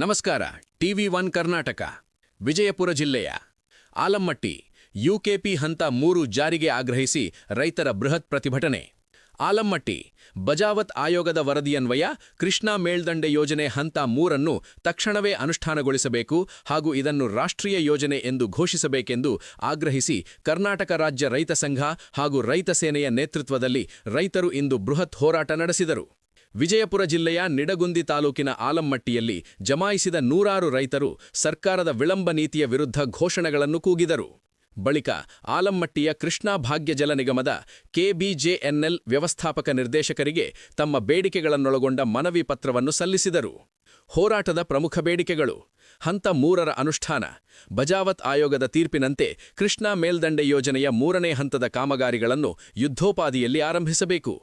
ನಮಸ್ಕಾರ. TV1 ಕರ್ನಾಟಕ. ವಿಜಯಪುರ ಜಿಲ್ಲೆಯ ಆಲಮ್ಮಟ್ಟಿ UKP ಹಂತ 3 ಜಾರಿಗೆ ಆಗ್ರಹಿಸಿ ರೈತರ ಬೃಹತ್ ಪ್ರತಿಭಟನೆ. ಆಲಮ್ಮಟ್ಟಿ ಬಜಾವತ್ ಆಯೋಗದ ವರದಿಯನ್ವಯ ಕೃಷ್ಣಾ ಮೇಲ್ದಂಡೆ ಯೋಜನೆ ಹಂತ 3 ತಕ್ಷಣವೇ ಅನುಷ್ಠಾನಗೊಳಿಸಬೇಕು ಹಾಗೂ ಇದನ್ನು ರಾಷ್ಟ್ರೀಯ ಯೋಜನೆ ಎಂದು ಘೋಷಿಸಬೇಕೆಂದು ಆಗ್ರಹಿಸಿ ಕರ್ನಾಟಕ ರಾಜ್ಯ ರೈತ ಸಂಘ ಹಾಗೂ ರೈತ ಸೇನೆಯ ನೇತೃತ್ವದಲ್ಲಿ ರೈತರು ಇಂದು ಬೃಹತ್ ಹೋರಾಟ ನಡೆಸಿದರು. ವಿಜಯಪುರ ಜಿಲ್ಲೆಯ ನಿಡಗುಂದಿ ತಾಲೂಕಿನ ಆಲಮ್ಮಟ್ಟಿಯಲ್ಲಿ ಜಮಾಯಿಸಿದ ನೂರಾರು ರೈತರು ಸರ್ಕಾರದ ವಿಳಂಬ ನೀತಿಯ ವಿರುದ್ಧ ಘೋಷಣೆಗಳನ್ನು ಕೂಗಿದರು. ಬಳಿಕ ಆಲಮ್ಮಟ್ಟಿಯ ಕೃಷ್ಣಾ ಭಾಗ್ಯ ಜಲ ನಿಗಮದ KBJNL ವ್ಯವಸ್ಥಾಪಕ ನಿರ್ದೇಶಕರಿಗೆ ತಮ್ಮ ಬೇಡಿಕೆಗಳನ್ನೊಳಗೊಂಡ ಮನವಿ ಪತ್ರವನ್ನು ಸಲ್ಲಿಸಿದರು. ಹೋರಾಟದ ಪ್ರಮುಖ ಬೇಡಿಕೆಗಳು: ಹಂತ 3ರ ಅನುಷ್ಠಾನ, ಬಜಾವತ್ ಆಯೋಗದ ತೀರ್ಪಿನಂತೆ ಕೃಷ್ಣಾ ಮೇಲ್ದಂಡೆ ಯೋಜನೆಯ 3ನೇ ಹಂತದ ಕಾಮಗಾರಿಗಳನ್ನು ಯುದ್ಧೋಪಾದಿಯಲ್ಲಿ ಆರಂಭಿಸಬೇಕು.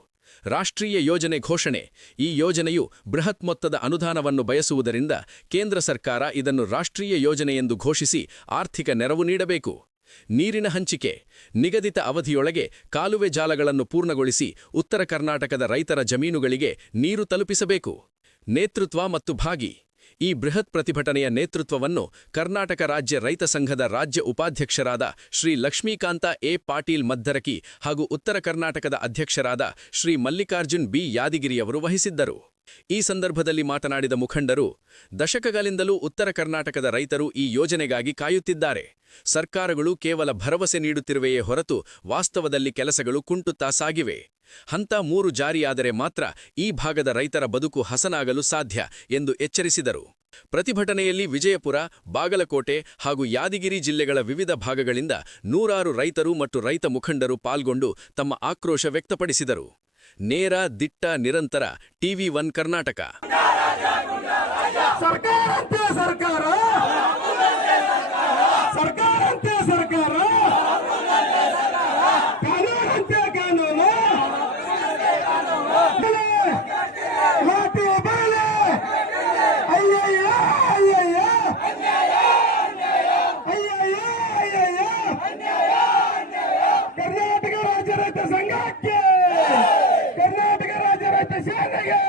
ರಾಷ್ಟ್ರೀಯ ಯೋಜನೆ ಘೋಷಣೆ: ಈ ಯೋಜನೆಯು ಬೃಹತ್ ಮೊತ್ತದ ಅನುದಾನವನ್ನು ಬಯಸುವುದರಿಂದ ಕೇಂದ್ರ ಸರ್ಕಾರ ಇದನ್ನು ರಾಷ್ಟ್ರೀಯ ಯೋಜನೆಯೆಂದು ಘೋಷಿಸಿ ಆರ್ಥಿಕ ನೆರವು ನೀಡಬೇಕು. ನೀರಿನ ಹಂಚಿಕೆ: ನಿಗದಿತ ಅವಧಿಯೊಳಗೆ ಕಾಲುವೆ ಜಾಲಗಳನ್ನು ಪೂರ್ಣಗೊಳಿಸಿ ಉತ್ತರ ಕರ್ನಾಟಕದ ರೈತರ ಜಮೀನುಗಳಿಗೆ ನೀರು ತಲುಪಿಸಬೇಕು. ನೇತೃತ್ವ ಮತ್ತು ಭಾಗಿ: ಈ ಬೃಹತ್ ಪ್ರತಿಭಟನೆಯ ನೇತೃತ್ವವನ್ನು ಕರ್ನಾಟಕ ರಾಜ್ಯ ರೈತ ಸಂಘದ ರಾಜ್ಯ ಉಪಾಧ್ಯಕ್ಷರಾದ ಶ್ರೀ ಲಕ್ಷ್ಮೀಕಾಂತ ಎ ಪಾಟೀಲ್ ಮದ್ದರಕಿ ಹಾಗೂ ಉತ್ತರ ಕರ್ನಾಟಕದ ಅಧ್ಯಕ್ಷರಾದ ಶ್ರೀ ಮಲ್ಲಿಕಾರ್ಜುನ್ ಬಿ ಯಾದಗಿರಿಯವರು ವಹಿಸಿದ್ದರು. ಈ ಸಂದರ್ಭದಲ್ಲಿ ಮಾತನಾಡಿದ ಮುಖಂಡರು, ದಶಕಗಳಿಂದಲೂ ಉತ್ತರ ಕರ್ನಾಟಕದ ರೈತರು ಈ ಯೋಜನೆಗಾಗಿ ಕಾಯುತ್ತಿದ್ದಾರೆ. ಸರ್ಕಾರಗಳು ಕೇವಲ ಭರವಸೆ ನೀಡುತ್ತಿರುವೆಯೇ ಹೊರತು ವಾಸ್ತವದಲ್ಲಿ ಕೆಲಸಗಳು ಕುಂಟುತ್ತಾ ಸಾಗಿವೆ. ಹಂತ 3 ಜಾರಿಯಾದರೆ ಮಾತ್ರ ಈ ಭಾಗದ ರೈತರ ಬದುಕು ಹಸನಾಗಲು ಸಾಧ್ಯ ಎಂದು ಎಚ್ಚರಿಸಿದರು. ಪ್ರತಿಭಟನೆಯಲ್ಲಿ ವಿಜಯಪುರ, ಬಾಗಲಕೋಟೆ ಹಾಗೂ ಯಾದಗಿರಿ ಜಿಲ್ಲೆಗಳ ವಿವಿಧ ಭಾಗಗಳಿಂದ ನೂರಾರು ರೈತರು ಮತ್ತು ರೈತ ಮುಖಂಡರು ಪಾಲ್ಗೊಂಡು ತಮ್ಮ ಆಕ್ರೋಶ ವ್ಯಕ್ತಪಡಿಸಿದರು. ನೇರ, ದಿಟ್ಟ, ನಿರಂತರ TV1 ಕರ್ನಾಟಕ. ಕರ್ನಾಟಕ ರಾಜ್ಯ ರೈತ ಸಂಘಕ್ಕೆ, ಕರ್ನಾಟಕ ರಾಜ್ಯ ರೈತ ಸೇನೆಗೆ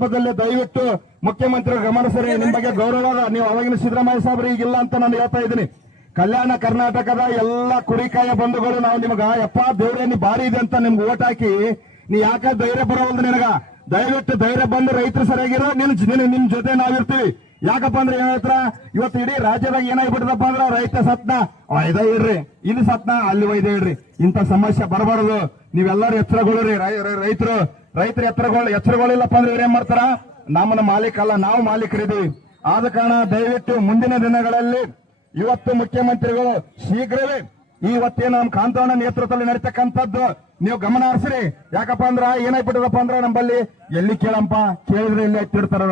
ಸಂದರ್ಭದಲ್ಲಿ ದಯವಿಟ್ಟು ಮುಖ್ಯಮಂತ್ರಿ ಗಮನಿಸರಿ, ನಿಮ್ ಬಗ್ಗೆ ಗೌರವ. ನೀವು ಅವಾಗಿನ ಸಿದ್ದರಾಮಯ್ಯ ಸಾಹೇಬ್ರು ಈಗಿಲ್ಲ ಅಂತ ನಾನು ಹೇಳ್ತಾ ಇದ್ದೀನಿ. ಕಲ್ಯಾಣ ಕರ್ನಾಟಕದ ಎಲ್ಲ ಕುರಿಕಾಯ ಬಂಧುಗಳು ನಾವು ನಿಮಗ ಯಪ್ಪ ದೇವ್ರೇ ನೀ ಬಾರಿ ಇದೆ ಅಂತ ನಿಮ್ಗೆ ಓಟ್ ಹಾಕಿ ನೀ ಯಾಕ ಧೈರ್ಯ ಬರೋಲ್ದು ನಿನಗ. ದಯವಿಟ್ಟು ಧೈರ್ಯ ಬಂದು ರೈತರು ಸರಿಯಾಗಿರೋ ನಿಮ್ ಜೊತೆ ನಾವಿರ್ತೀವಿ. ಯಾಕಪ್ಪ ಅಂದ್ರೆ ಏನಾಯ್ತರ ಇವತ್ತು ಇಡೀ ರಾಜ್ಯದಾಗ ಏನಾಗ್ಬಿಟ್ಟದಪ್ಪ ಅಂದ್ರ ರೈತ ಸತ್ನ ಒಯ್ದ ಇಡ್ರಿ, ಇಲ್ಲಿ ಸತ್ನ ಅಲ್ಲಿ ಒಯ್ದ ಇಡ್ರಿ. ಇಂಥ ಸಮಸ್ಯೆ ಬರಬಾರದು. ನೀವೆಲ್ಲರೂ ಎಚ್ಚರಗೊಳ್ಳ್ರಿ. ರೈತರು ಎಚ್ಚರಗೊಳ್ಳಿಲ್ಲಪ್ಪ ಅಂದ್ರೆ ಇವ್ರೇನ್ ಮಾಡ್ತಾರ, ನಮ್ಮನ್ನ ಮಾಲೀಕ ಅಲ್ಲ, ನಾವು ಮಾಲೀಕರಿದ್ದೀವಿ. ಆದ ಕಾರಣ ದಯವಿಟ್ಟು ಮುಂದಿನ ದಿನಗಳಲ್ಲಿ ಇವತ್ತು ಮುಖ್ಯಮಂತ್ರಿಗಳು ಶೀಘ್ರವೇ ಇವತ್ತೇನು ನಮ್ಮ ಕಾಂತವಣ್ಣ ನೇತೃತ್ವದಲ್ಲಿ ನಡೀತಕ್ಕಂಥದ್ದು ನೀವು ಗಮನ ಹರಿಸ್ರಿ. ಯಾಕಪ್ಪ ಅಂದ್ರ ಏನಾಗ್ಬಿಟ್ಟದಪ್ಪ ಅಂದ್ರ ನಮ್ಮಲ್ಲಿ ಎಲ್ಲಿ ಕೇಳಂಪ ಕೇಳಿದ್ರೆ ಎಲ್ಲಿ ಹತ್ತಿರ್ತಾರ,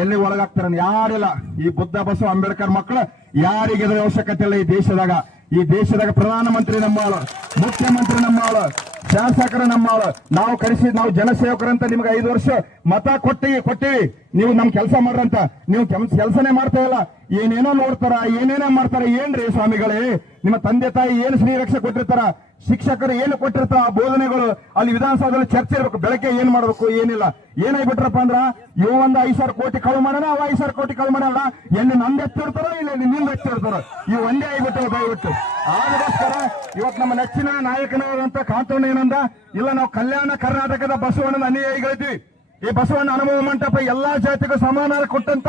ಎಲ್ಲಿ ಒಳಗಾಗ್ತಾರ ಯಾರಿಲ್ಲ. ಈ ಬುದ್ಧ ಬಸವ ಅಂಬೇಡ್ಕರ್ ಮಕ್ಕಳು ಯಾರಿಗೆ ಇದರ ಅವಶ್ಯಕತೆ ಇಲ್ಲ. ಈ ದೇಶದಾಗ ಪ್ರಧಾನಮಂತ್ರಿ ನಮ್ಮವಳು, ಮುಖ್ಯಮಂತ್ರಿ ನಮ್ಮವಳು, ಶಾಸಕರು ನಮ್ಮವಳು. ನಾವು ಜನಸೇವಕರಂತ ನಿಮ್ಗೆ 5 ವರ್ಷ ಮತ ಕೊಟ್ಟಿವಿ. ನೀವು ನಮ್ ಕೆಲಸ ಮಾಡ್ರಂತ, ನೀವು ಕೆಲಸನೇ ಮಾಡ್ತಾ ಇಲ್ಲ. ಏನೇನೋ ನೋಡ್ತಾರ, ಏನೇನೋ ಮಾಡ್ತಾರ. ಏನ್ರಿ ಸ್ವಾಮಿಗಳೇ, ನಿಮ್ಮ ತಂದೆ ತಾಯಿ ಏನು ಶ್ರೀರಕ್ಷೆ ಕೊಟ್ಟಿರ್ತಾರ, ಶಿಕ್ಷಕರು ಏನು ಕೊಟ್ಟಿರ್ತಾರ, ಆ ಬೋಧನೆಗಳು ಅಲ್ಲಿ ವಿಧಾನಸೌಧದಲ್ಲಿ ಚರ್ಚೆ ಇರಬೇಕು. ಬೆಳಗ್ಗೆ ಏನ್ ಮಾಡ್ಬೇಕು ಏನಿಲ್ಲ. ಏನಾಗ್ಬಿಟ್ರಪ್ಪ ಅಂದ್ರ ಇವ ಒಂದು 5,000 ಕೋಟಿ ಕಳು ಮಾಡೋಣ, ಅವ 5,000 ಕೋಟಿ ಕಳು ಮಾಡೋಣ. ಎಲ್ಲಿ ನಮ್ದು ಎತ್ತಿರ್ತಾರೋ ಇಲ್ಲ ನಿಮ್ದು ಎತ್ತಿರ್ತಾರೋ, ಇವು ಒಂದೇ ಆಗ್ಬಿಟ್ಟು ದಯವಿಟ್ಟು. ಅದಕ್ಕೋಸ್ಕರ ಇವತ್ತು ನಮ್ಮ ನೆಚ್ಚಿನ ನಾಯಕನಾದಂತ ಕಾಂತಣ್ಣ ಏನಂದ, ಇಲ್ಲ ನಾವು ಕಲ್ಯಾಣ ಕರ್ನಾಟಕದ ಬಸವಣ್ಣನ ಅನುಯಾಯಿಗಳಿದ್ವಿ. ಈ ಬಸವಣ್ಣ ಅನುಭವ ಮಂಟಪ ಎಲ್ಲಾ ಜಾತಿಗೂ ಸಮಾನ ಕೊಟ್ಟಂತ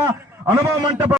ಅನುಭವ ಮಂಟಪ